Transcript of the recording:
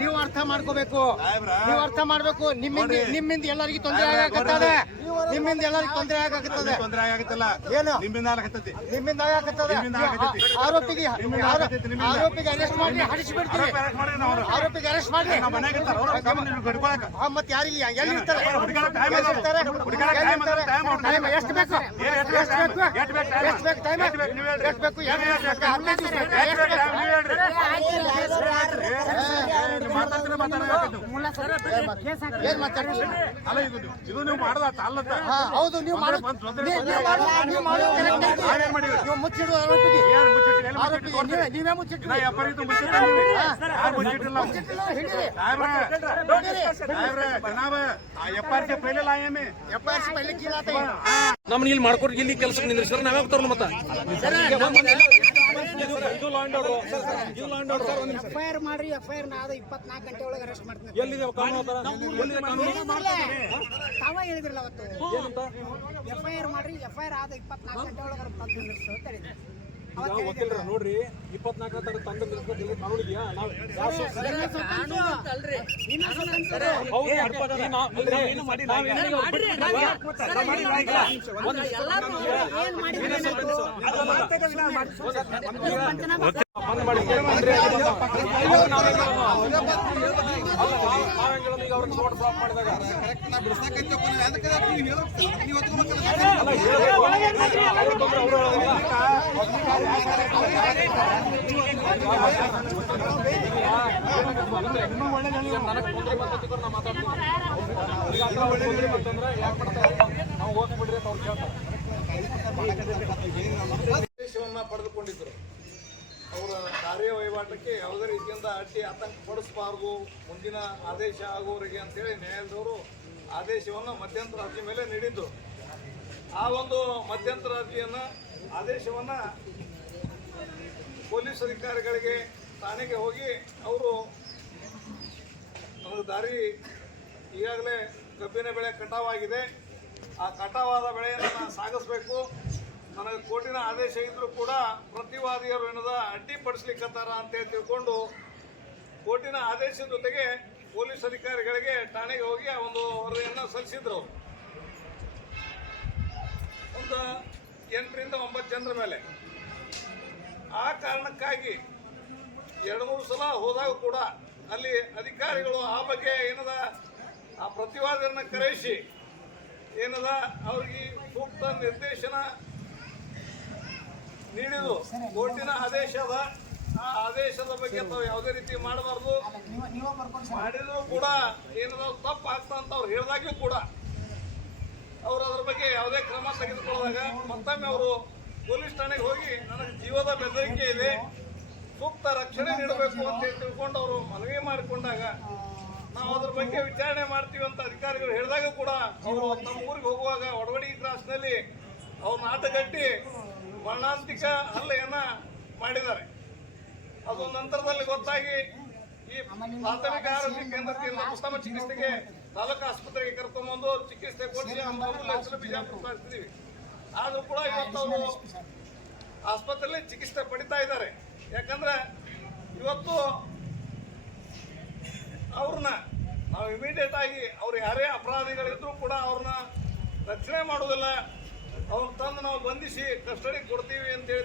ನೀವು ಅರ್ಥ ಮಾಡ್ಕೋಬೇಕು, ನೀವು ಅರ್ಥ ಮಾಡ್ಬೇಕು. ನಿಮ್ಮಿಂದ ಎಲ್ಲರಿಗೂ ತೊಂದರೆ ಆಗಕತ್ತದೆ, ನಿಮ್ಮಿಂದ ಎಲ್ಲರಿಗೂ ತೊಂದರೆ ಆಗಕತ್ತದೆ. ತೊಂದರೆ ಆಗತ್ತಲ್ಲ ಏನು ನಿಮ್ಮಿಂದ ಆಗತ್ತೈತಿ, ನಿಮ್ಮಿಂದ ಆಗಕತ್ತದೆ. ಆರೋಪಿಗೆ ಅರೆಸ್ಟ್ ಮಾಡಿ ಹಡಿಸಿಬಿಡ್ತೀವಿ, ಆರೋಪಿಗೆ ಅರೆಸ್ಟ್ ಮಾಡಿ. ಮತ್ತೆ ಯಾರಿಲ್ಲ, ಎಲ್ಲಿರ್ತಾರೆ? ಎಷ್ಟು ಬೇಕು, ಎಷ್ಟು ಬೇಕು ಟೈಮ್, ಎಷ್ಟು ಬೇಕು, ಏನ್ ಮಾತಾಡ್ತೀವಿ? ಅಲ್ಲ ಇದು ನೀವು ಮಾಡದ ಅಲ್ಲತ್ತ. ಹೌದು, ನೀವು ಮುಚ್ಚಿಡುವ ನೀವೇ ಮುಚ್ಚಿಟ್ಟು ನಮ್ಗೆ ಇಲ್ಲಿ ಮಾಡ್ಕೊಟ್ಟು ಇಲ್ಲಿ ಕೆಲಸಕ್ಕೆ ನಿಂದ್ರಿಸಿದ್ರೆ ನಾವೇ ಹೋಗ್ತಾರಲ್ಲ ಮತ್ತೆ ಎಫ್ಐಆರ್ ಮಾಡ್ರಿ. ಎಫ್ಐಆರ್ ನಾದ 24 ಗಂಟೆ ಒಳಗೆ ಅರೆಸ್ಟ್ ಮಾಡ್ತೀನಿ. ಎಲ್ಲಿದೆ ತಾವ ಹೇಳಿದ್ರಲ್ಲ ಅವತ್ತು, ಎಫ್ಐಆರ್ ಮಾಡ್ರಿ, ಎಫ್ಐಆರ್ ಆದ 24 ಗಂಟೆ ಒಳಗೆ ವಕೀಲರ ನೋಡ್ರಿ 24 ತರ ತಂಡ ಕಾನೂನು ಇದೆಯಾ? ಆದೇಶವನ್ನ ಪಡೆದುಕೊಂಡಿದ್ರು. ಅವರ ಕಾರ್ಯವಹಿವಾಟಕ್ಕೆ ಯಾವುದೇ ರೀತಿಯಿಂದ ಅಡ್ಡಿ ಆತಂಕ ಪಡಿಸಬಾರದು ಮುಂದಿನ ಆದೇಶ ಆಗುವವರೆಗೆ ಅಂತೇಳಿ ನ್ಯಾಯಾಲಯದವರು ಆದೇಶವನ್ನು ಮಧ್ಯಂತರ ಅರ್ಜಿ ಮೇಲೆ ನೀಡಿದ್ರು. ಆ ಒಂದು ಮಧ್ಯಂತರ ಅರ್ಜಿಯನ್ನು ಆದೇಶವನ್ನು ಪೊಲೀಸ್ ಅಧಿಕಾರಿಗಳಿಗೆ ಠಾಣೆಗೆ ಹೋಗಿ ಅವರು ನಮಗೆ ದಾರಿ ಈಗಾಗಲೇ ಕಬ್ಬಿನ ಬೆಳೆ ಕಟಾವಾಗಿದೆ, ಆ ಕಟಾವಾದ ಬೆಳೆಯನ್ನು ಸಾಗಿಸಬೇಕು, ನನಗೆ ಕೋರ್ಟಿನ ಆದೇಶ ಇದ್ದರೂ ಕೂಡ ಪ್ರತಿವಾದಿಯರು ಏನದ ಅಡ್ಡಿಪಡಿಸ್ಲಿಕ್ಕತ್ತಾರ ಅಂತೇಳಿ ತಿಳ್ಕೊಂಡು ಕೋರ್ಟಿನ ಆದೇಶದ ಜೊತೆಗೆ ಪೊಲೀಸ್ ಅಧಿಕಾರಿಗಳಿಗೆ ಠಾಣೆಗೆ ಹೋಗಿ ಆ ಒಂದು ವರದಿಯನ್ನು ಸಲ್ಲಿಸಿದ್ರು. ಒಂದು 8 ರಿಂದ 9 ಜನರ ಮೇಲೆ. ಆ ಕಾರಣಕ್ಕಾಗಿ 2-3 ಸಲ ಹೋದಾಗ ಕೂಡ ಅಲ್ಲಿ ಅಧಿಕಾರಿಗಳು ಆ ಬಗ್ಗೆ ಏನದ ಆ ಪ್ರತಿವಾದಿಯನ್ನ ಕರೆಯಿಸಿ ಏನದ ಅವ್ರಿಗೆ ಸೂಕ್ತ ನಿರ್ದೇಶನ ನೀಡಿದ್ರು. ಕೋರ್ಟಿನ ಆದೇಶದ ಆ ಆದೇಶದ ಬಗ್ಗೆ ತಾವು ಯಾವುದೇ ರೀತಿ ಮಾಡಬಾರ್ದು, ಮಾಡಿದ್ರು ಕೂಡ ಏನದ ತಪ್ಪು ಆಗ್ತಾ ಅಂತ ಅವ್ರು ಹೇಳಿದಾಗ್ಯೂ ಕೂಡ ಅವರು ಅದರ ಬಗ್ಗೆ ಯಾವುದೇ ಕ್ರಮ ತೆಗೆದುಕೊಳ್ಳುವಾಗ ಮತ್ತೊಮ್ಮೆ ಅವರು ಪೊಲೀಸ್ ಠಾಣೆಗೆ ಹೋಗಿ ನನಗೆ ಜೀವದ ಬೆದರಿಕೆ ಇದೆ, ಸೂಕ್ತ ರಕ್ಷಣೆ ನೀಡಬೇಕು ಅಂತ ತಿಳ್ಕೊಂಡು ಅವರು ಮನವಿ ಮಾಡಿಕೊಂಡಾಗ ನಾವು ಅದ್ರ ಬಗ್ಗೆ ವಿಚಾರಣೆ ಮಾಡ್ತೀವಿ ಅಂತ ಅಧಿಕಾರಿಗಳು ಹೇಳಿದಾಗ ಕೂಡ ಅವರು ತಮ್ಮ ಊರಿಗೆ ಹೋಗುವಾಗ ಒಡವಡಿ ಕ್ರಾಸ್ನಲ್ಲಿ ಅವ್ರ ನಾಟಗಟ್ಟಿ ಮರಣಾಂತಿಕ ಹಲ್ಲೆಯನ್ನ ಮಾಡಿದ್ದಾರೆ. ಅದು ನಂತರದಲ್ಲಿ ಗೊತ್ತಾಗಿ ಈ ಪ್ರಾಥಮಿಕ ಆರೋಗ್ಯ ಕೇಂದ್ರಕ್ಕೆ ಉತ್ತಮ ಚಿಕಿತ್ಸೆಗೆ ತಾಲೂಕು ಆಸ್ಪತ್ರೆಗೆ ಕರ್ಕೊಂಡ್ಬಂದು ಚಿಕಿತ್ಸೆ ಕೊಡಿಸಿ ಬಿಜಾಪುರ ಕಳಿಸ್ತೀವಿ. ಆದ್ರೂ ಕೂಡ ಇವತ್ತು ಅವರು ಆಸ್ಪತ್ರೆಯಲ್ಲಿ ಚಿಕಿತ್ಸೆ ಪಡಿತಾ ಇದ್ದಾರೆ. ಯಾಕಂದ್ರೆ ಇವತ್ತು ಅವ್ರನ್ನ ನಾವು ಇಮಿಡಿಯೇಟ್ ಆಗಿ ಅವ್ರು ಯಾರೇ ಅಪರಾಧಿಗಳಿದ್ರು ಕೂಡ ಅವ್ರನ್ನ ರಕ್ಷಣೆ ಮಾಡೋದಿಲ್ಲ, ಅವ್ರನ್ನ ತಂದು ನಾವು ಬಂಧಿಸಿ ಕಸ್ಟಡಿಗೆ ಕೊಡ್ತೀವಿ ಅಂತೇಳಿ